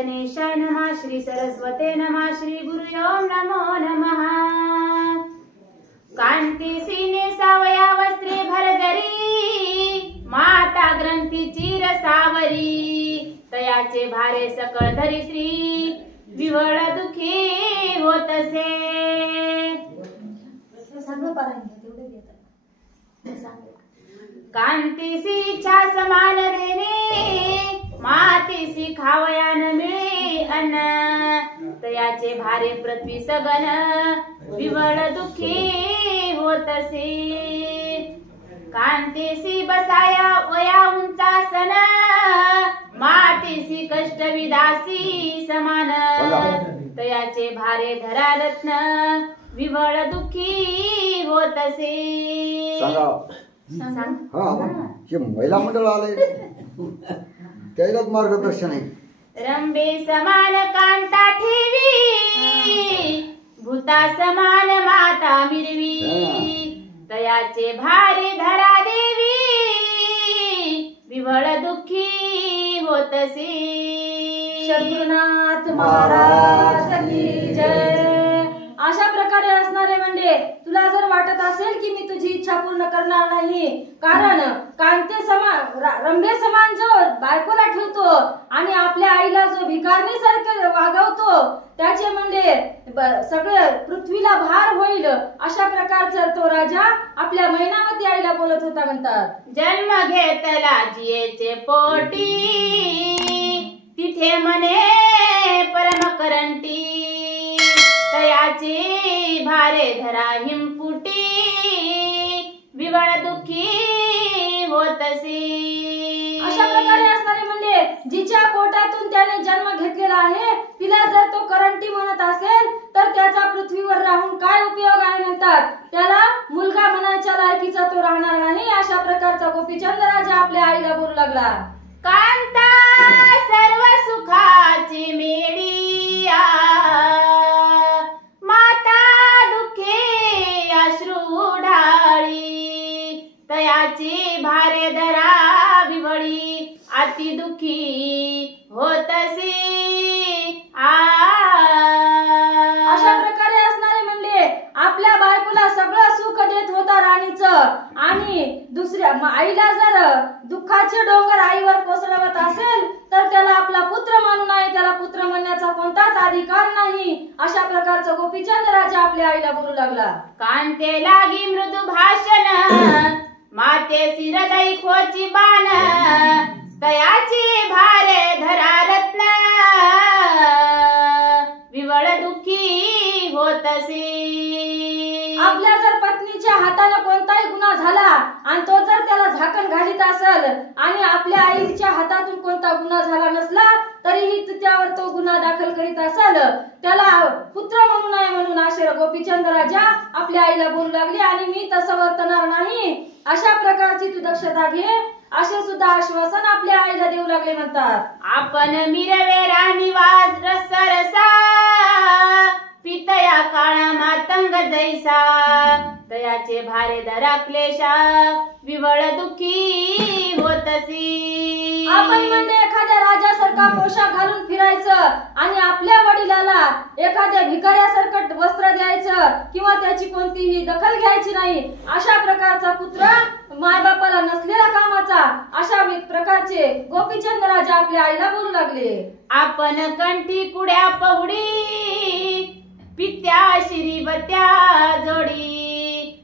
गणेशाय नमः, श्री सरस्वते नमः, श्री गुरुयो नमो नमः। कांती सीने सावया वस्त्रे भरजरी, माता ग्रंथी चीर सावरी, तयाचे भारे सकळ धरित्री, विवळ दुखी होतसे। कांतीसी इच्छा समान देणे, मातीसी खावयान मिळे अन्न, तयाचे भारे पृथ्वी सगन, विवळ दुखी होतसे। कांतीसी बसाया वया उंचासन, मातीसी कष्ट विदासी समान, तयाचे भारे धरा रत्न, विवळ दुखी होतसे। हे महिला मंडळ आलंय त्यालाच मार्गदर्शन आहे। रंबे समान कांता ठेवी, भूता समान माता मिरवी, तयाचे भारे धरा देवी, विवळ दुखी होतसे। सद्गुरुनाथ महाराज की जय। अशा प्रकारे असणारे म्हणजे तुला जर वाटत असेल की मी तुझी इच्छा पूर्ण करणार नाही, कारण कांते समान रंभे समान जो बायकोला ठेवतो आणि आपल्या आईला जो भिकारणी वागवतो, त्याचे म्हणजे सगळे पृथ्वीला भार होईल, अशा प्रकारचा तो राजा आपल्या मैनावती आईला बोलत होता म्हणतात। जन्म घेतला जियेचे पोटी, तिथे मने परम करंटी, तयाची भारे धरा हिमपुटी, विवळ दुखी होतसे। अशा प्रकारे असणारे म्हणजे जिच्या पोटातून त्याने जन्म घेतलेला आहे, तिला जर तो करंटी म्हणत असेल तर त्याचा पृथ्वीवर राहून काय उपयोग आहे म्हणतात। त्याला मुलगा म्हणायच्या लायकीचा तो राहणार नाही, अशा प्रकारचा गोपीचंद राजा आपल्या आईला बोलू लागला। कांता सर्व सुखाची मेडिया, माता दुखे अश्रू ढाळी, तयाची भारे धरा विवळी, अति दुखी होतसे। अशा प्रकारे असणारे म्हणजे आपल्या बायकोला सगळं सुख देत होता राणीचं, आणि दुसऱ्या आईला जर दुःखाचे डोंगर आईवर कोसळवत असेल तर त्याला आपला पुत्र मानू नये, त्याला पुत्र म्हणण्याचा कोणताच अधिकार नाही, अशा प्रकारचा गोपीचंद राजा आपल्या आईला बोलू लागला। कांते लागी मृदू भाषण, मातेसी हृदय खोची बाण, तयाची भारे धरा रत्न, विवळ दुखी होतसे। आपल्या जर पत्नीच्या हाताने कोणताही गुन्हा झाला आणि तो जर त्याला झाकण घालीत असेल, आणि आपल्या आईच्या हातातून कोणता गुन्हा झाला नसला तरीही त्यावर तो गुन्हा दाखल करीत असेल, त्याला पुत्र म्हणू नये म्हणून असे गोपीचंद राजा आपल्या आईला बोलू लागले, आणि मी तसं वर्तणार नाही, अशा प्रकारची तू दक्षता घे, असे सुद्धा आश्वासन आपल्या आईला देऊ लागले म्हणतात। आपण मिरवे राणी वाज रसरसा, पितया काळा मातंग जैसा, तयाचे भारे धरा क्लेशा, विवळ दुखी होतसी। आपण म्हणजे एखाद्या राजासारखा पोशाख घालून फिरायचं आणि आपल्या वडिलाला एखाद्या भिकाऱ्यासारखं वस्त्र द्यायचं किंवा त्याची कोणतीही दखल घ्यायची नाही, अशा प्रकारचा पुत्र मायबापाला नसलेला कामाचा, अशा प्रकारचे गोपीचंद राजा आपल्या आईला बोलू लागले। आपण कंठी कुड्या पवडी, पित्या शिरीबत्या जोडी,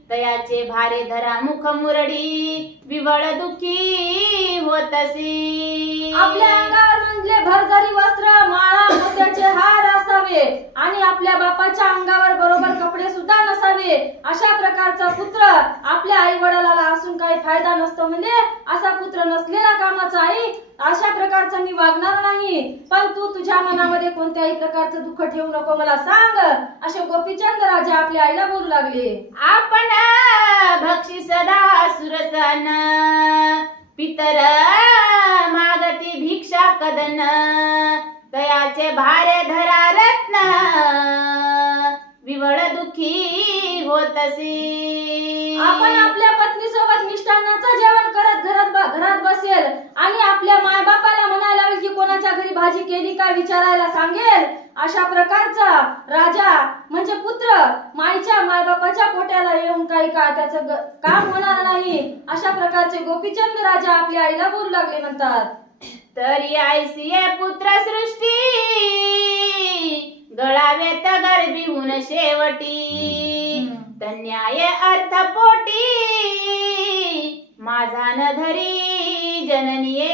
तयाचे भारे धरा मुख मुरडी, विवळ दुखी होतसी। आपल्या अंगावर म्हणजे भरजरी वस्त्र, माळा, मोत्याचे हार असावे आणि आपल्या बापाच्या अंगावर बरोबर कपडे सुद्धा नसावे, अशा प्रकारचा पुत्र आपल्या आई वडिलाला असून काही फायदा नसतो, म्हणजे असा पुत्र नसलेला कामाचा आई, अशा प्रकारचा मी वागणार नाही, पण तू तुझ्या मनामध्ये कोणत्याही प्रकारचं दुःख ठेवू नको, मला सांग, असे गोपीचंद राजा आपल्या आईला बोलू लागले। आपण भक्षी सदा सुरसन, पितर मागती भिक्षा कदन, तयाचे भारे धरा रत्न, विवळ दुखी होतसे। आपण आपल्या पत्नी सोबत मिष्टान्नाचं जेवण करत घरात बसेल आणि आपल्या मायबापाला म्हणायला लागेल की कोणाच्या घरी भाजी केली का विचारायला सांगेल अशा प्रकारचा राजा म्हणजे पुत्र माईच्या मायबापाच्या पोट्याला येऊन काही का त्याचं काम होणार नाही अशा प्रकारचे गोपीचंद राजा आपल्या आईला बोलू लागले म्हणतात. तरी ऐसिये पुत्र सृष्टी गळावेत गर्भीहून शेवटी तन्याय अर्थ पोटी माझा न धरी जननीये.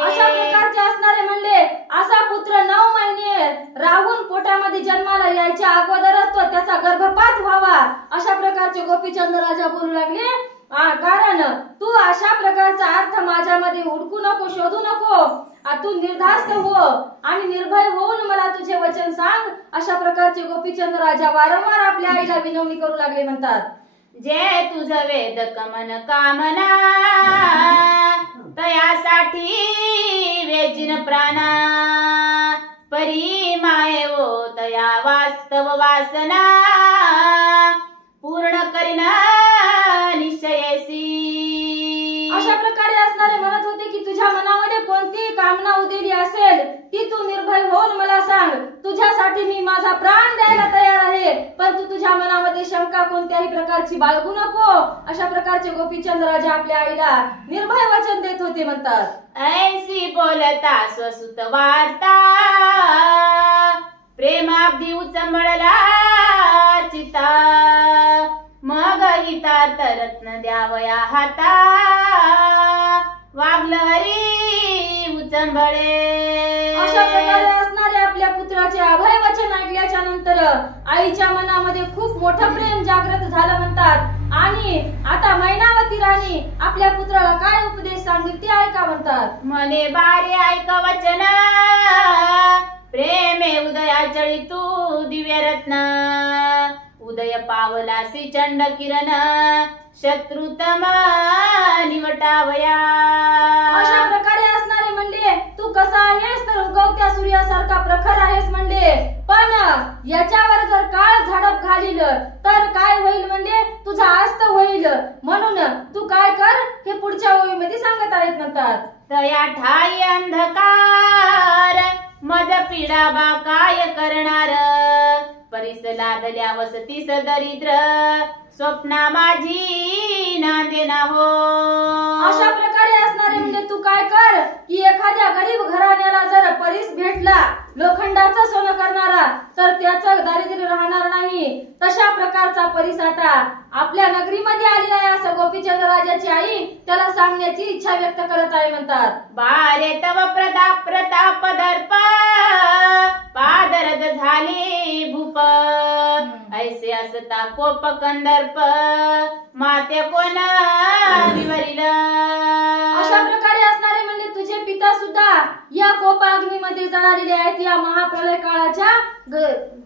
अशा प्रकारचे असणारे म्हणले असा पुत्र 9 महिने राहून पोटामध्ये जन्माला यायच्या अगोदरच तो त्याचा गर्भपात व्हावा अशा प्रकारचे गोपीचंद राजा बोलू लागले. कारण तू अशा प्रकारचा अर्थ माझ्यामध्ये हुडकू नको, शोधू नको, तू निर्धास्त हो आणि निर्भय होऊन मला तुझे वचन सांग अशा प्रकारचे गोपीचंद राजा वारंवार आपल्या आईला विनवणी करू लागले म्हणतात. जे तुझ वेद कमन कामना तयासाठी वेजिन प्राणा परी माये वो तया वास्तव वासना पूर्ण करीना निश्चयसी. अशा प्रकारे असणारे म्हणत होते की तुझ्या मनामध्ये कोणती कामना उदिली असेल ती तू निर्भय होऊन मला सांग. तुझ्यासाठी मी माझा प्राण द्यायला तयार आहे परंतु तुझ्या मनामध्ये शंका कोणत्याही प्रकारची बाळगू नको अशा प्रकारचे गोपीचंद राजा आपल्या आईला निर्भय वचन देत होते म्हणतात. ऐसी बोलता स्वसुत वार्ता प्रेमाब्दी उचंबळला चिता मग हितात रत्न द्यावया हाता वागल हरी उचंबळे. अशा प्रकारे असणारे आपल्या पुत्राचे अभय वचन ऐकल्याच्या नंतर आईच्या मनामध्ये खूप मोठं प्रेम जागृत झालं म्हणतात आणि आता मैनावती राणी आपल्या पुत्राला काय उपदेश सांगितले ते ऐका म्हणतात. मने बारे ऐक वचन प्रेमे उदयाचळी तू दिव्य रत्न उदय पावलासी चंड किरण शत्रुतम निवटावया. अशा प्रकारे असणारे म्हणले तू कसा आहेस तर उगवत्या सूर्यासारखा प्रखर आहेस म्हणले पण याच्यावर जर काळ झडप घालील तर काय होईल म्हणजे तुझा अस्त होईल म्हणून तू काय कर हे पुढच्या ओळीमध्ये सांगत आहेत म्हणतात. तया ठाई अंधकार मज पीडा बा काय करणार परिस लादल्या वसतीस दरिद्र स्वप्ना माझी नांदेना हो. अशा प्रकारे असणारे म्हणजे तू काय कर की एखाद्या गरीब घराण्याला जर परीस भेटला लोखंडाचं सोनं करणारा तर त्याचं दारिद्र्य राहणार नाही तशा प्रकारचा परीस आता आपल्या नगरीमध्ये आलेला आहे असं गोपीचंद राजाची आई त्याला सांगण्याची इच्छा व्यक्त करत आहे म्हणतात. बारे तव प्रताप प्रताप दर्प पादरज झाले भूप ऐसे असता कोप कंदर्प माते कोण विवरिल. अशा प्रकारे असणारे म्हणजे तुझे पिता सुद्धा या कोपाग्नीमध्ये जळालेले आहेत. या महाप्रलय काळाच्या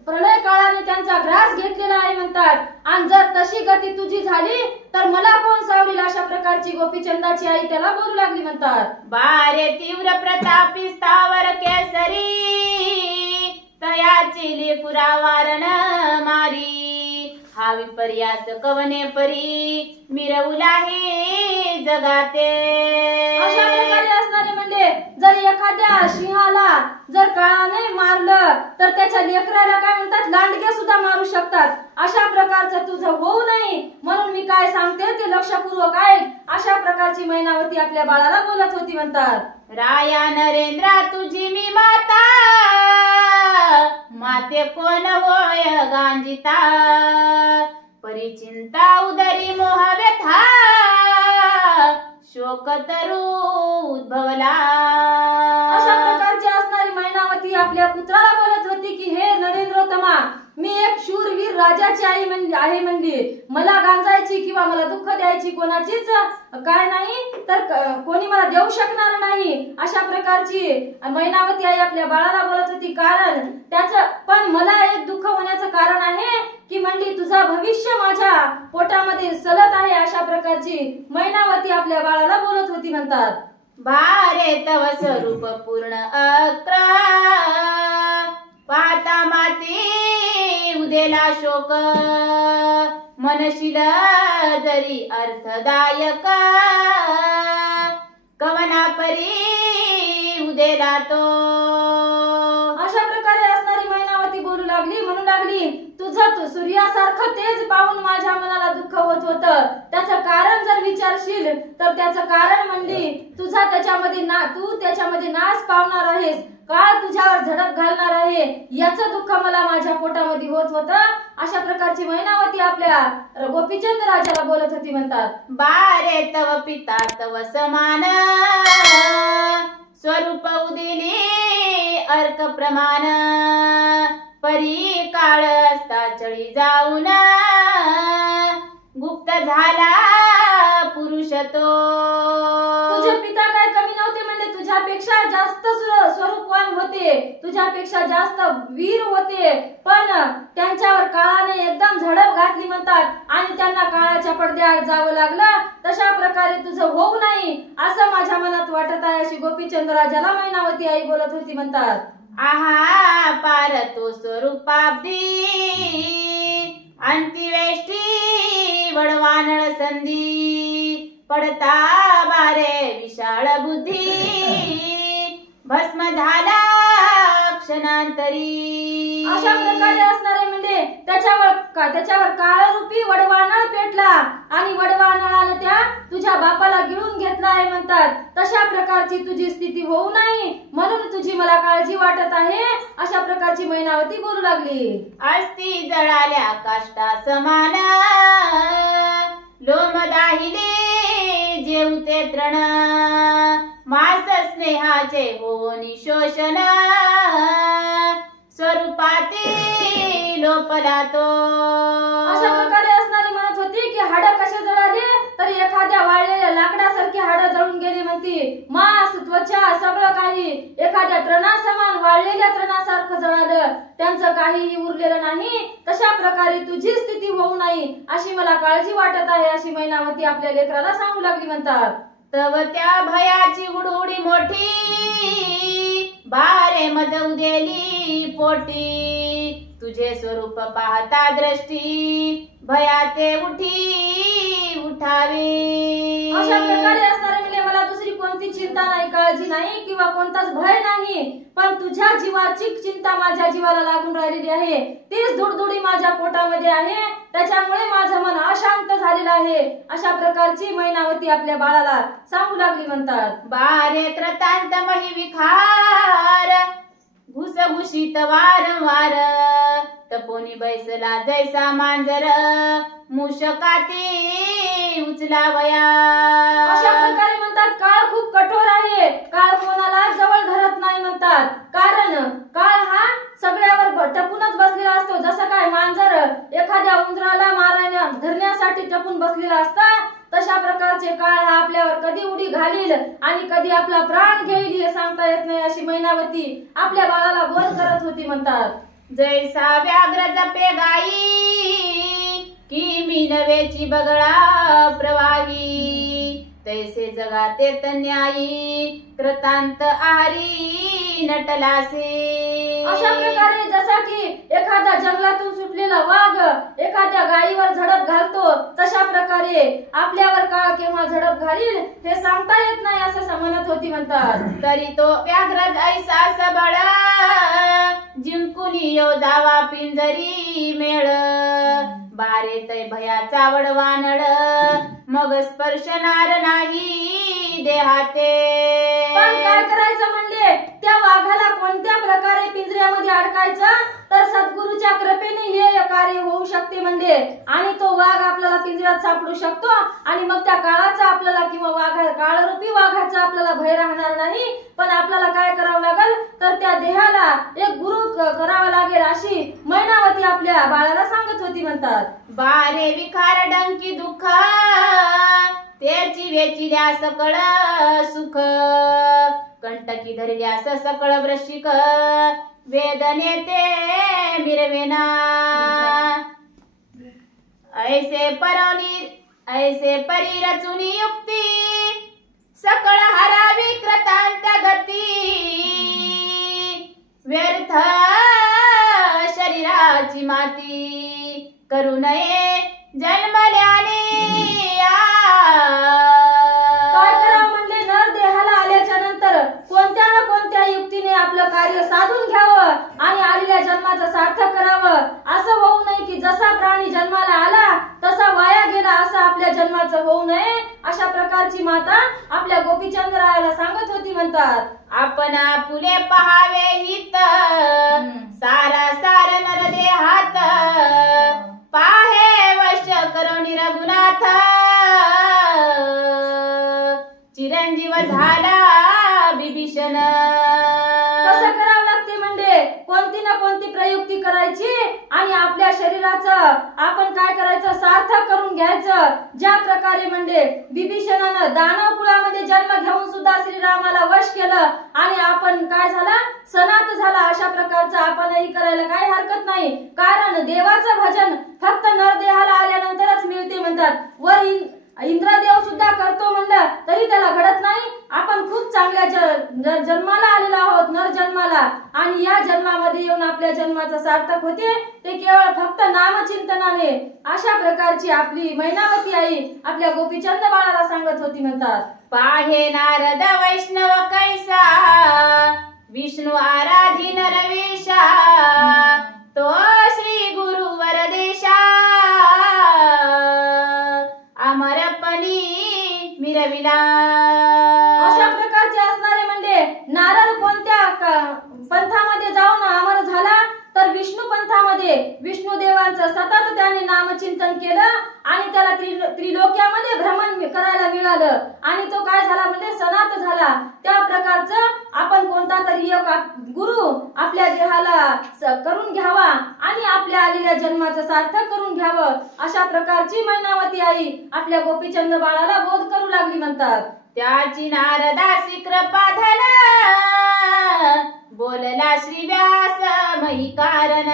प्रलय काळाने त्यांचा ग्रास घेतलेला आहे म्हणतात आणि जर तशी गती तुझी झाली तर मला कोण सावरील अशा प्रकारची गोपीचंदाची आई त्याला बोलू लागली म्हणतात. बारे तीव्र प्रतापी स्थावर केसरी तयाची लेकुरा वारण मारी हा विपर्यास कवने परी मिरवला हे जगाते. अशा प्रकारे असणारे म्हणजे जर एखाद्या सिंहाला जर काळाने मारलं तर त्याच्या लेकराला काय म्हणतात लांडगे सुद्धा मारू शकतात. अशा प्रकारचं तुझं होऊ नये म्हणून मी काय सांगते ते लक्षपूर्वक आहे अशा प्रकारची मैनावती आपल्या बाळाला बोलत होती म्हणतात. राया नरेंद्रा तुझी मी माता माते कोण होय गांजिता परिचिंता उदरी मोह व्यथा शोक तरु उद्भवला. अशा प्रकारची असणारी मैनावती आपल्या पुत्राला बोलत होती की हे नरेंद्रोत्तमा मी एक शूरवीर राजाची आई आहे म्हणली मला गांजायची किंवा मला दुःख द्यायची कोणाचीच काय नाही तर कोणी मला देऊ शकणार नाही अशा प्रकारची मैनावती आई आपल्या बाळाला बोलत होती. कारण त्याचं पण मला एक दुःख होण्याचं कारण आहे की म्हणली तुझा भविष्य माझ्या पोटामध्ये सलत आहे अशा प्रकारची मैनावती आपल्या बाळाला बोलत होती म्हणतात. भारे तव स्वरूप पूर्ण अक्र पाहता माती उदेला शोक मनशील जरी अर्थदायक कवना परी गेला तो. अशा प्रकारे असणारी मैनावती बोलू लागली, म्हणू लागली, तुझं सूर्यासारखं तेज पाहून माझ्या मनाला दुःख होत होतं. त्याचं कारण जर विचारशील तर त्याचं कारण म्हणजे तू त्याच्यामध्ये नाश पावणार आहेस, काळ तुझ्यावर झडप घालणार आहे, याचं दुःख मला माझ्या पोटामध्ये होत होतं. अशा प्रकारची मैनावती आपल्या गोपीचंद राजाला बोलत होती. म्हणतात, बारे तव पिता तव समान, स्वरूप उदिली अर्क प्रमाण, परी काळ असता चळी जाऊन, गुप्त झाला पुरुष तो. तुझे पिता काय कमी नव्हते म्हणले, तुझ्यापेक्षा जास्त स्वरूपवान होते, तुझ्यापेक्षा जास्त वीर होते, पण त्यांच्यावर काळाने एकदम झडप घातली म्हणतात आणि त्यांना काळाच्या पडद्याआड जावं लागलं. तशा प्रकारे तुझं होऊ नाही असं माझ्या मनात वाटत आहे, अशी गोपीचंद राजाला मैनावती आई बोलत होती. म्हणतात, आहा पार तो स्वरूपाब्दी, अंतिवेष्टी वडवानळ संधी, पडता बारे विशाळ बुद्धी, भस्म झाला क्षणांतरी. अशा प्रकारे असणारे म्हणजे त्याच्यावर काळरूपी वडवानळ पेटला आणि वडवानळानं त्या तुझ्या बापाला गिळून घेतला आहे. म्हणतात, तशा प्रकारची तुझी स्थिती होऊ नये म्हणून तुझी मला काळजी वाटत आहे, अशा प्रकारची मैनावती बोलू लागली. अस्ति जळाल्या काष्टा समान, लोम दाहिले जेवते तृण, मास स्नेहाचे होनी शोषण, स्वरूपाती लोपला तो. अशा प्रकारे असणारी म्हणत होती की हाड कसे जळाले तर एखाद्या वाळलेल्या लाकडासारखी हाड जळून गेली. म्हणती, मांस त्वचा सगळं काही एखाद्या तृणासमान वाळलेल्या तृणासारखं जळालं, त्यांचं काहीही उरलेलं नाही. तशा प्रकारे तुझी स्थिती होऊ नये अशी मला काळजी वाटत आहे, अशी मैनावती आपल्या लेकराला सांगू लागली. म्हणतात, तव त्या भयाची उडउडी मोठी, बारे मजऊ देली पोटी, तुझे स्वरूप पाहता दृष्टी, भयाते उठी उठावी. अशा प्रकारे असणारे म्हणजे मला दुसरी कोणती चिंता नाही, काळजी नाही किंवा कोणताच भय नाही, पण तुझ्या जीवाची चिंता माझ्या जीवाला लागून राहिलेली आहे. तीच धुडधुडी माझ्या पोटामध्ये आहे, त्याच्यामुळे माझं मन अशांत झालेलं आहे. अशा प्रकारची मैनावती आपल्या बाळाला सांगू लागली. म्हणतात, बारे त्रतांत मही विखार, घुसघुशीत वारंवार, तपोनी बैसला जैसा मांजर, मुशकाती उचलावया. अशा प्रकारे म्हणतात, काळ खूप कठोर आहे, काळ कोणाला जवळ धरत नाही. म्हणतात, कारण काळ हा सगळ्यावर टपूनच बसलेला असतो. जसं काय मांजर एखाद्या उंदराला धरण्यासाठी टपून बसलेला असता, तशा प्रकारचे काळ हा आपल्यावर कधी उडी घालील आणि कधी आपला प्राण घेईल हे सांगता येत नाही, अशी मैनावती आपल्या बाळाला बोध करत होती. म्हणतात, जैसा व्याघ्र जपे गाई, की मी नवेची बगळा प्रवाही, तैसे जगाते तन्यायी, कृतांत आहारी नटलासे. अशा प्रकारे जसा की एखाद्या जंगलातून सुटलेला वाघ एखाद्या गायीवर झडप घालतो, तशा प्रकारे आपल्यावर काळ केव्हा झडप घालील हे सांगता येत नाही, असं म्हणत होती. म्हणतात, तरी तो व्याघ्र ऐसा सबळ, जिंकून यो जावा पिंजरी मेळ, बारे तै भयाचा वडवानळ, मग स्पर्शनार नाही देहाते. पण काय करायचं म्हणले, त्या वाघाला कोणत्या प्रकारे पिंजऱ्यामध्ये अडकायचं तर सद्गुरूच्या कृपेने हे कार्य होऊ शकते म्हणले, आणि तो वाघ आपल्याला पिंजऱ्यात सापडू शकतो आणि मग त्या काळाचा आपल्याला किंवा काळरूपी वाघाचा आपल्याला भय राहणार नाही. पण आपल्याला काय करावं लागेल तर त्या देहाला एक गुरु करावा लागेल, अशी मैनावती आपल्या बाळाला सांगत होती. म्हणतात, बारे विखार डंकी दुःख, त्याची वेचिल्या सकळ सुख, कंटकी धरल्यास सकळ वृश्चिक, वेदने ते मिरवेना, ऐसे परी रचुनी युक्ती, सकळ हरावी कृतांत गती, व्यर्थ शरीराची माती, करू नये जन्मल्याने. काय करावं म्हणले, नर देहाला आल्याच्या नंतर कोणत्या ना कोणत्या युक्तीने आपलं कार्य साधून घ्यावं आणि आलेल्या जन्माचं सार्थक करावं. असं होऊ नये की जसा प्राणी जन्माला आला तसा वाया गेला, असं आपल्या जन्माचं होऊ नये. अशा प्रकारची माता आपल्या गोपीचंद्राला सांगत होती. म्हणतात, आपण फुले पहावे हित सारा सार नर देहात पाहे वश करोनी रघुनाथ चिरंजीव झाला विभीषण. कसं करावं लागते म्हणजे कोणती ना कोणती प्रयुक्ती करायची आणि आपल्या शरीराचं आपण काय करायचं सार्थक करून घ्यायचं. ज्या प्रकारे म्हणजे विभीषणानं दानव कुळामध्ये जन्म घेऊन सुद्धा श्रीरामाला वश केलं आणि आपण काय झाला सनात झाला. अशा प्रकारचं आपणही करायला काही हरकत नाही. कारण देवाचं भजन फक्त नरदेहाला आल्यानंतरच मिळते. म्हणतात वर इंद्रदेव सुद्धा करतो म्हणलं तरी त्याला घडत नाही. आपण खूप चांगल्या जन्माला आलेलो आहोत, नर जन्माला, आणि या जन्मामध्ये येऊन आपल्या जन्माचं सार्थक होते ते केवळ फक्त नामचिंतनाने. अशा प्रकारची आपली मैनावती आई आपल्या गोपीचंद बाळाला सांगत होती. म्हणतात, पाहे नारद वैष्णव कैसा विष्णू आराधी नरवेशा तो श्री गुरु वरदेशा अमरपणी मिरविला. अशा प्रकारचे असणारे म्हणजे नारद कोणत्या पंथामध्ये जाऊन अमर झाला तर विष्णू पंथामध्ये विष्णू देवांचं सतत त्याने नामचिंतन केलं आणि त्याला त्रिलोक्यामध्ये भ्रमण करायला मिळालं आणि तो काय झाला म्हणजे सनात झाला. त्या प्रकारचं आपण कोणता तरी एक गुरु आपल्या देहाला करून घ्यावा आणि आपल्या आलेल्या जन्माचं सार्थक करून घ्यावं. अशा प्रकारची मैनावती आई आपल्या गोपीचंद बाळाला बोध करू लागली. म्हणतात, त्याची नारदासी कृपा झाला बोलला श्री व्यास मही कारण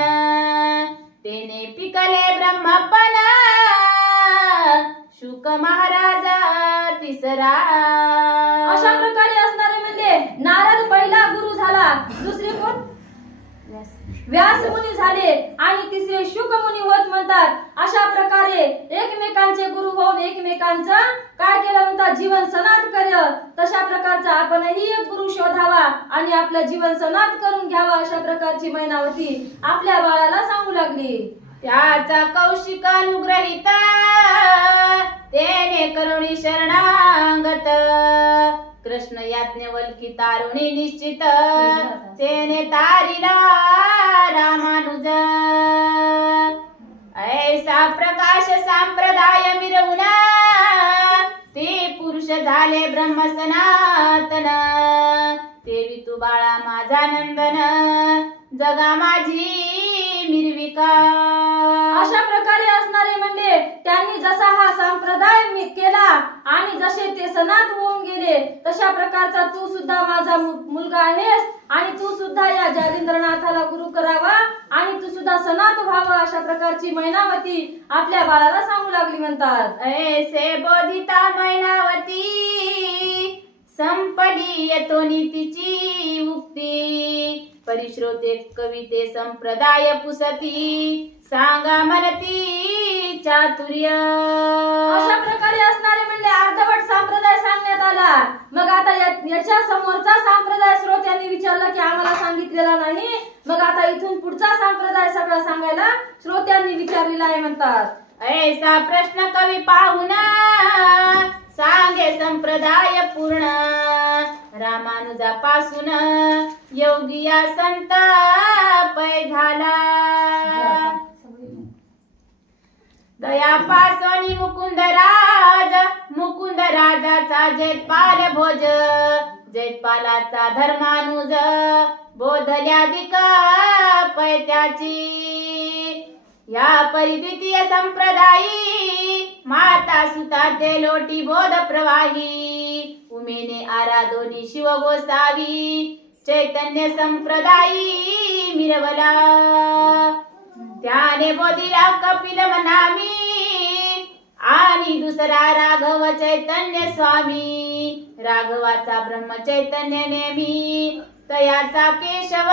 तेने पिकले ब्रह्मपण शुक महाराज तिसरा. अशा प्रकारे असणारे म्हणजे नारद पहिला गुरु झाला, दुसरे कोण व्यास मुनी झाले आणि तिसरे शुक मुनी होत. म्हणतात अशा प्रकारे एकमेकांचे गुरु होऊन एकमेकांचं काय केलं म्हणतात जीवन सनात केलं. तशा प्रकारचा आपणही एक गुरु शोधावा आणि आपलं जीवन सनात करून घ्यावा. अशा प्रकारची मैनावती आपल्या बाळाला सांगू लागली. त्याचा कौशिक अनुग्रहित तेने करुणी शरणागत कृष्ण याज्ञवल्की तारुणी निश्चित तेने तारिला रामानुज. ऐसा प्रकाश संप्रदाय मिरवुना ते पुरुष झाले ब्रह्म सनातन तेवी तू बाळा माझा नंदन जगा माझी मिरविका. अशा प्रकारे असणारे म्हणजे त्यांनी जसा हा संप्रदाय केला आणि जसे ते सनात होऊन गेले तशा प्रकारचा तू सुद्धा माझा मुलगा आहेस आणि तू सुद्धा या जालिंद्रनाथाला गुरु करावा आणि तू सुद्धा सनात व्हावा. अशा प्रकारची मैनावती आपल्या बाळाला सांगू लागली. म्हणतात, ऐसे बोधिता मैनावती संपली येतो नीतीची उक्ती परिश्रोते कविते संप्रदाय पुसती सांगा म्हणती चातुर्य. अशा प्रकारे असणारे म्हणजे अर्धवट संप्रदाय सांगण्यात आला. मग आता याच्या समोरचा संप्रदाय श्रोत्यांनी विचारला की आम्हाला सांगितलेला नाही. मग आता इथून पुढचा संप्रदाय सगळं सांगायला श्रोत्यांनी विचारलेला आहे. म्हणतात, ऐसा प्रश्न कवी पाहुना सांगे संप्रदाय पूर्ण रामानुजापासून योगिया संत पै झाला दया पासोनी मुकुंद राजाचा जैतपाल भोज जैतपालाचा धर्मानुज बोधल्याधिक पै त्याची. या परिद्वितीय संप्रदायी माता सुता ते लोटी बोध प्रवाही उमेने आराधोनी शिव गोसावी चैतन्य संप्रदायी मिरवला त्याने बोधिला कपिल मनामी आणि दुसरा राघव चैतन्य स्वामी राघवाचा ब्रह्म चैतन्य नेमी तयाचा केशव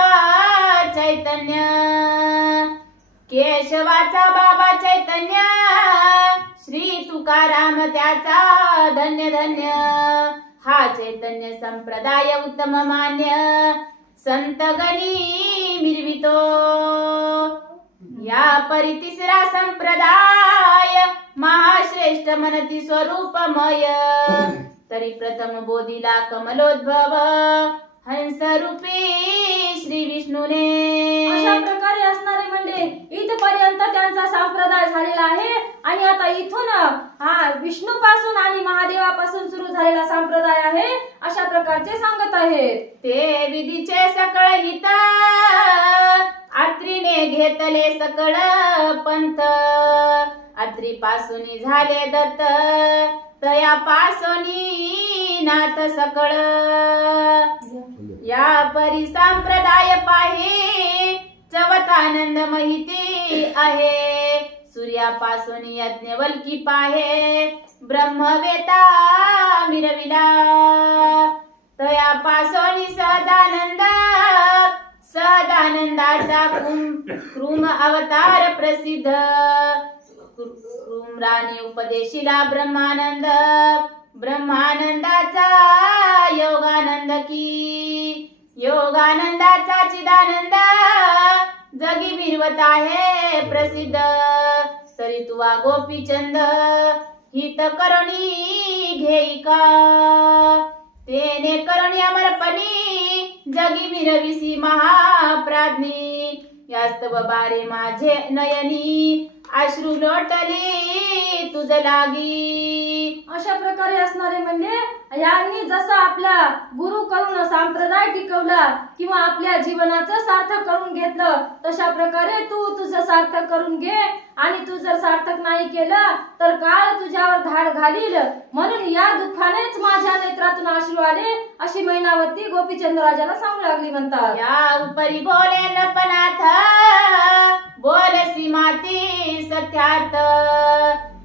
चैतन्य केशवाचा बाबा चैतन्य श्री तुकाराम त्याचा धन्य धन्य. हा चैतन्य संप्रदाय उत्तम मान्य संतगणी मिरवितो. या परी तिसरा संप्रदाय महाश्रेष्ठ मनती स्वरूपमय. तरी प्रथम बोधिला कमलोद्भव हंस रूपी श्री विष्णूने. अशा प्रकारे असणारे म्हणजे इथपर्यंत त्यांचा संप्रदाय झालेला आहे. आणि आता इथून हा विष्णू पासून आणि महादेवापासून सुरू झालेला संप्रदाय आहे अशा प्रकारचे सांगत आहेत. ते विधीचे सकळ हित आत्रीने घेतले सकळ पंथ. आत्री पासून झाले दत्त तया पासोनी नाथ सकळ. या परी संप्रदाय पाहे चवतानंद माहिती आहे. सूर्यापासून यज्ञवल्की पाहे ब्रह्मवेता मिरविला. तया पासोनी सहजानंद सहजानंदाचा कृम अवतार प्रसिद्ध. कृम्राने उपदेशिला ब्रह्मानंद ब्रह्मानंदाचा योगानंद की. योगानंदाचा चिदानंद जगी मिरवत आहे प्रसिद्ध. तरी तुवा गोपीचंद हित करुणी घेईका. तेने करुणी अमरपणी जगी मिरविसी महाप्राज्ञी. यास्तव बारे माझे नयनी अश्रू लोटली तुझ लागी. अशा प्रकारे असणारे म्हणजे यांनी जसं आपला गुरु करून संप्रदाय टिकवला किंवा आपल्या जीवनाचं सार्थक करून घेतलं तशा प्रकारे तू तुझं सार्थक करून घे. आणि तू जर सार्थक नाही केलं तर काळ तुझ्यावर धाड घालील. म्हणून या दुःखानेच माझ्या नेत्रातून अश्रू आले अशी मैनावती गोपीचंद राजाला सांगू लागली म्हणतात. या उपरी बोले नपनाथ बोलसी माती सत्यार्थ.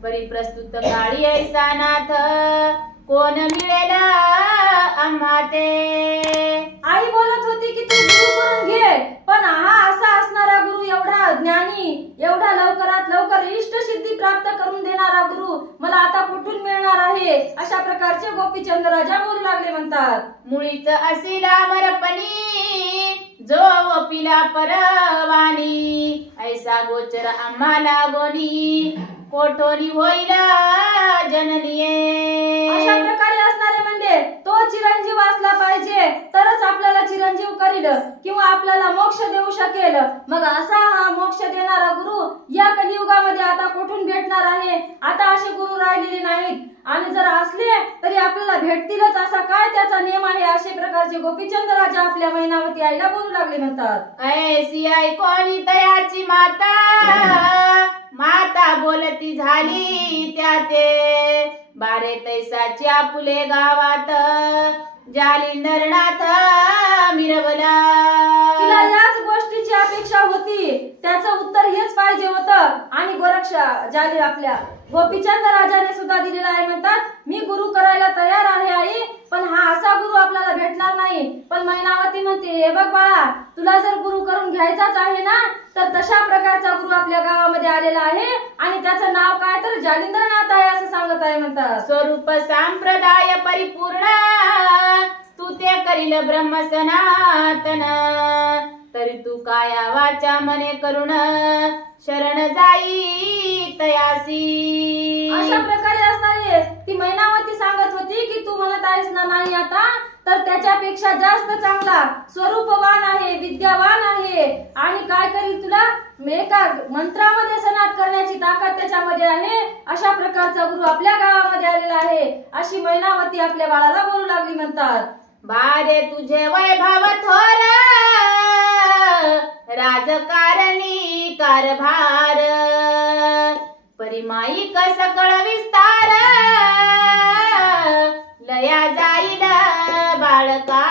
परिप्रस्तुत काळी ऐसा नाथ कोण मिळेल आम्हा ते. आई बोलत होती की तू गुरु करून घे. पण हा असा असणारा गुरु एवढा ज्ञानी एवढा लवकरात लवकर इष्ट सिद्धी प्राप्त करून देणारा गुरु मला आता कुठून मिळणार आहे अशा प्रकारचे गोपीचंद राजा बोलू लागले म्हणतात. मुळीच असेल अमरपणी जो पिला परवानी. ऐसा गोचर आम्हाला गोनी कोठोनी होईल जननीये. अशा प्रकारे असणारे म्हणजे तो चिरंजीव असला पाहिजे तरच आपल्याला चिरंजीव करील किंवा आपल्याला मोक्ष देऊ शकेल. मग असा हा मोक्ष देणारा गुरु या कलियुगामध्ये आता कुठून भेटणार आहे. आता असे गुरु राहिलेले नाहीत. आणि जर असले तरी आपल्याला भेटतीलच असा काय त्याचा नियम आहे असे प्रकारचे गोपीचंद राजा आपल्या मैनावती आईला बोलू लागले म्हणतात. ऐसी आई कोणी तयाची माता माता बोलती झाली त्या ते. बारे तैसाची आपुले गावात जालिंदरनाथ मिरवला. तिला याच गोष्टीची अपेक्षा होती. त्याचं उत्तर हेच पाहिजे होतं. आणि गोरक्षा जाली आपल्या गोपीचंद राजाने सुद्धा दिलेला आहे म्हणतात मी गुरु करायला तयार आहे आई. पण हा असा गुरु आपल्याला भेटणार नाही. पण मैनावती म्हणते हे बघ बाळा तुला जर गुरु करून घ्यायचाच आहे ना तर तशा प्रकारचा गुरु आपल्या गावामध्ये आलेला आहे. आणि त्याचं नाव काय तर जालिंदरनाथ आहे असं सांगत आहे म्हणतात. स्वरूप संप्रदाय परिपूर्ण तू ते करील ब्रह्म सनातन. तरी तू काया वाचा मने करुण शरण जाई तयासी. अशा प्रकारे असणारे ती मैनावती सांगत होती की तू म्हणत आहेस ना नाही आता तर त्याच्यापेक्षा जास्त चांगला स्वरूपवान आहे विद्यावान आहे. आणि काय करील तुला एका मंत्रामध्ये सनात करण्याची ताकद त्याच्यामध्ये आहे. अशा प्रकारचा गुरु आपल्या गावामध्ये आलेला आहे अशी मैनावती आपल्या बाळाला बोलू लागली म्हणतात. बारे तुझे वैभव थोर राजकारणी कारभार. परिमाईक सकळ विस्तार लया जाईल बाळका.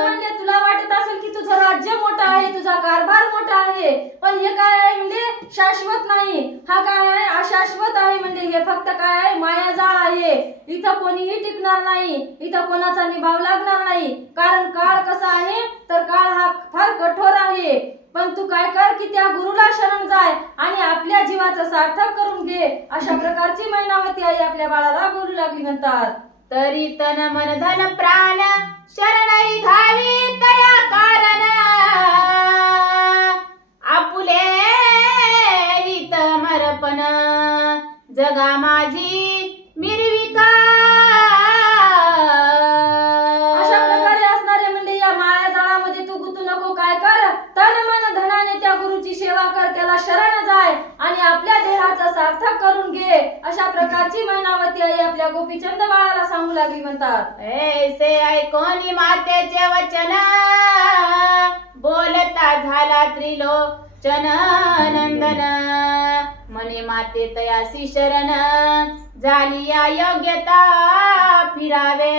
म्हणजे तुला वाटत असेल की तुझं राज्य मोठं आहे तुझा कारभार मोठा आहे. पण हे काय आहे म्हणजे शाश्वत नाही. हा काय आहे अशाश्वत आहे. म्हणजे हे फक्त काय आहे मायाजाळ आहे. इथं कोणीही टिकणार नाही. इथं कोणाचा निभाव लागणार नाही. कारण काळ कसा आहे तर काळ हा फार कठोर आहे. पण तू काय कर की त्या गुरुला शरण जाय आणि आपल्या जीवाचं सार्थक करून घे अशा प्रकारची मैनावती आई आपल्या बाळाला बोलू लागली म्हणतात. तरी तन मन धन प्राण शरणही घावी तुला शरण जाय आणि आपल्या देहाचा सार्थक करून घे, अशा प्रकारची मैनावती आई आपल्या गोपीचंद बाळाला सांगू लागली. म्हणतात ऐसे ऐकोनी मातेचे वचन बोलता झाला त्रिलोचन नंदन मने माते तयासी शरण झाली या योग्यता फिरावे.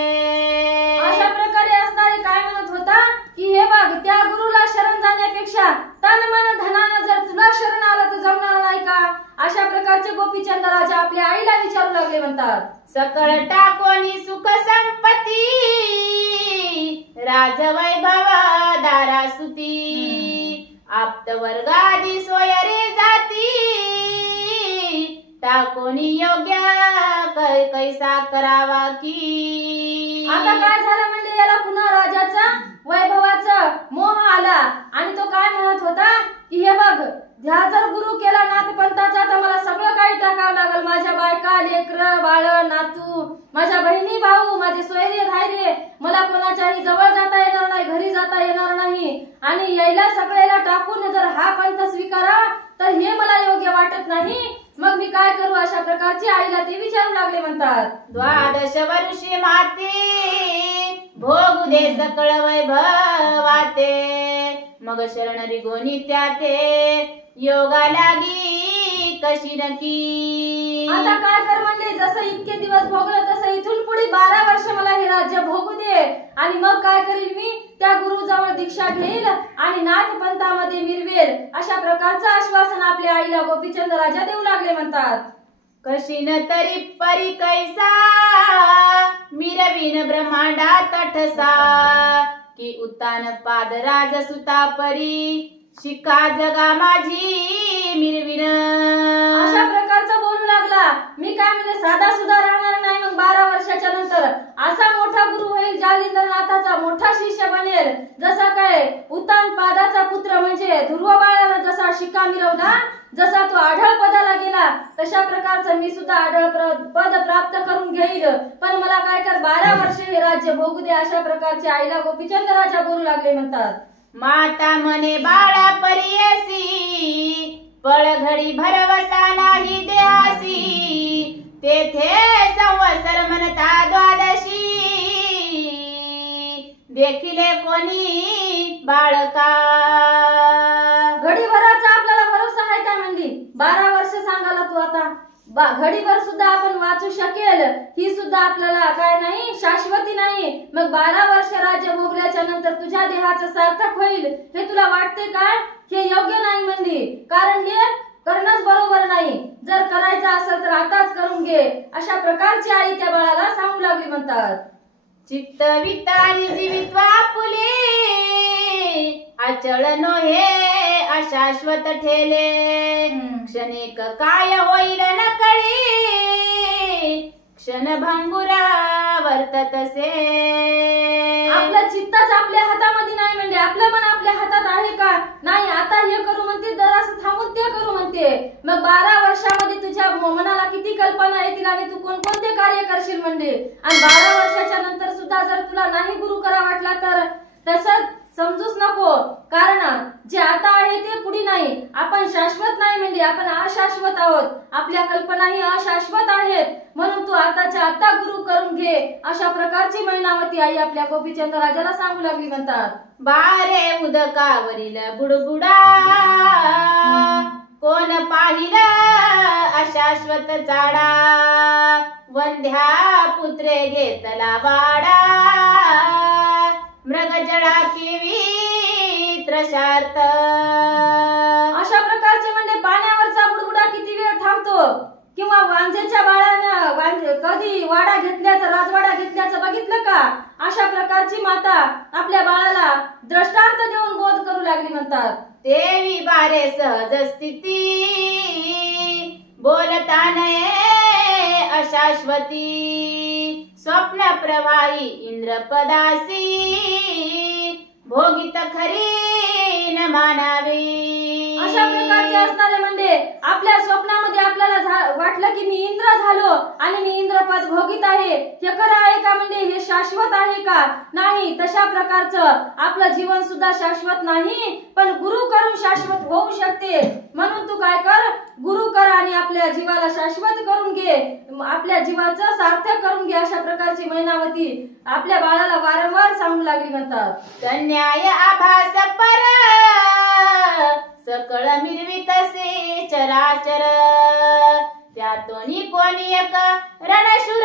अशा प्रकारे असणारे काय म्हणत होता की हे बघ, त्या गुरुला शरण जाण्यापेक्षा तन मन धनानं जर तुला शरण आलं तर जमणार नाही का? अशा प्रकारचे गोपीचंद राजा आपल्या आईला विचारू लागले. म्हणतात सकळ टाकोनी सुख संपत्ती राजवैभव दारासुती आप्त वर्गादी सोयरे जाती टाकोनी योग्य कैसा करावा की. आता काय झालं म्हणजे याला पुन्हा राजाचा वैभवाचा मोह आला आणि तो काय म्हणत होता की हे बघ, ह्या जर गुरु केला नाथपंथाचा तर मला सगळं काही टाकावं लागल. माझ्या बायका लेकर बाळ नातू माझ्या बहिणी भाऊ माझे सोयरे धायरे मला कोणाच्याही जवळ जाता येणार नाही, घरी जाता येणार नाही आणि यायला सगळ्याला टाकून जर हा पंथ स्वीकारा तर हे मला योग्य वाटत नाही. मग मी काय करू? अशा प्रकारची आईला ते विचारू लागले. म्हणतात 12 वर्षी माते भोगू दे सकळ वैभवाते मग शरणरी गोनी त्याते योगा लागी कशी नकी. आता काय कर म्हणले, जसं इतके दिवस भोगलं तसं इथून पुढे 12 वर्ष मला हे राज्य भोगू दे आणि मग काय करील मी, त्या गुरुजवळ दीक्षा घेईल आणि नाथपंथामध्ये मिरवेल. अशा प्रकारचं आश्वासन आपल्या आईला गोपीचंद राजा देऊ लागले. म्हणतात कशी न तरी परी कैसा मिरवीन ब्रह्मांडात ठसा की उत्तान पाद राज सुता परी शिका जगा माझी मिरविन. अशा प्रकारचा बोलू लागला. मी काय म्हणजे साधा सुद्धा राहणार नाही. मग 12 वर्षाच्या नंतर असा मोठा गुरु होईल जालिंद्रनाथाचा मोठा शिष्य बनेल. जसा काय उत्तान पादाचा पुत्र म्हणजे ध्रुव बाळाला जसा शिक्का मिरवला, जसा तो आढळ पदाला गेला तशा प्रकारचं मी सुद्धा आढळ पद प्राप्त करून घेईल. पण मला काय कर 12 वर्ष हे राज्य भोगू दे. अशा प्रकारचे आईला गोपीचंद राजा बोलू लागले. म्हणतात माता मने बाळा परियसी पळ घडी भरवसा नाही देहासी तेथे संवत्सर म्हणता 12 देखिले कोणी बाळका. घडीभराचा आपल्याला भरोसा आहे का म्हणली? 12 वर्ष सांगाला तू आता घडीभर सुद्धा आपण वाचू शकेल ही सुद्धा आपल्याला काय नाही, शाश्वती नाही. मग 12 वर्ष राज्य भोगल्याच्या नंतर तुझ्या देहाचं सार्थक होईल हे तुला वाटते काय? हे योग्य नाही म्हणली, कारण हे करणंच बरोबर नाही. जर करायचं असेल तर आताच करून घे. अशा प्रकारची आई त्या बाळाला सांगू लागली. म्हणतात चित्त वित्तारी जीवित्व आपुले अचळ नोहे अशाश्वत ठेले क्षणिक काय होईल न कळे क्षणभंगुरा वर्ततसे. आपलं चित्तच आपल्या हातामध्ये नाही म्हणजे आपलं मन आपल्या हातात आहे का? नाही. आता हे करू म्हणते, जरासं थांबून ते करू म्हणते. मग 12 वर्षामध्ये तुझ्या मनाला किती कल्पना येतील आणि तू कोणकोणते कार्य करशील म्हणजे. आणि 12 वर्षाच्या नंतर सुद्धा जर तुला नाही गुरु करा वाटला तर तसं समजूच नको, कारण जे आता आहे ते पुढे नाही. आपण शाश्वत नाही म्हणजे आपण अशाश्वत आहोत. आपल्या कल्पनाही अशाश्वत आहेत. म्हणून तू आताच्या आता गुरु करून घे. अशा प्रकारची मैनावती आई आपल्या गोपीचंद राजाला सांगू लागली. म्हणतात बारे उदकावरील बुडबुडा कोण पाहिला अशाश्वत झाडा वंध्या पुत्रे घेतला वाडा मृग जडा किवी त्रशार्थ. अशा प्रकारचे म्हणजे पाण्यावरचा बुडबुडा किती वेळ थांबतो किंवा वांजेच्या बाळानं कधी वाडा घेतल्याचं राजवाडा घेतल्याचं बघितलं का? अशा प्रकारची माता आपल्या बाळाला दृष्टांत देऊन बोध करू लागली. म्हणतात देवी बारे सहज स्थिती बोलता नये अशाश्वती स्वप्न प्रवाही इंद्रपदासी भोगित खरी न मानावी. अशा प्रकारचे असणारे म्हणजे म्हणजे आपल्या स्वप्नामध्ये आपल्याला वाटलं की मी इंद्र झालो आणि मी इंद्रपद भोगीत आहे, हे खरं आहे का? म्हणजे हे शाश्वत आहे का? नाही. तशा प्रकारचं आपलं जीवन सुद्धा शाश्वत नाही, पण गुरु करून शाश्वत होऊ शकते. म्हणून तू काय कर, गुरु कर आणि आपल्या जीवाला शाश्वत करून घे, आपल्या जीवाचं सार्थक करून घे. अशा प्रकारची मैनावती आपल्या बाळाला वारंवार सांगू लागली म्हणतात. कन्याय आभास पर सकळ मिरवितसे चराचर, त्यातोनी कोणी एक रणशूर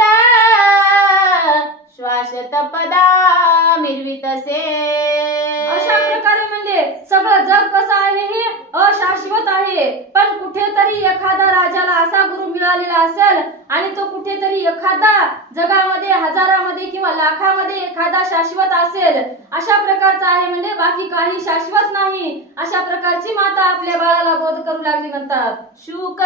श्वासत पदा मिरवितसे. अशा प्रकारे म्हणजे सगळं जग कसं आहे हे अशाश्वत आहे, पण कुठेतरी एखादा राजाला असा गुरु मिळालेला असेल आणि तो कुठेतरी एखादा जगामध्ये हजारामध्ये किंवा लाखामध्ये एखादा शाश्वत असेल. अशा प्रकारचा आहे म्हणजे बाकी काही शाश्वत नाही. अशा प्रकारची माता आपल्या बाळाला बोध करू लागली म्हणतात. शुक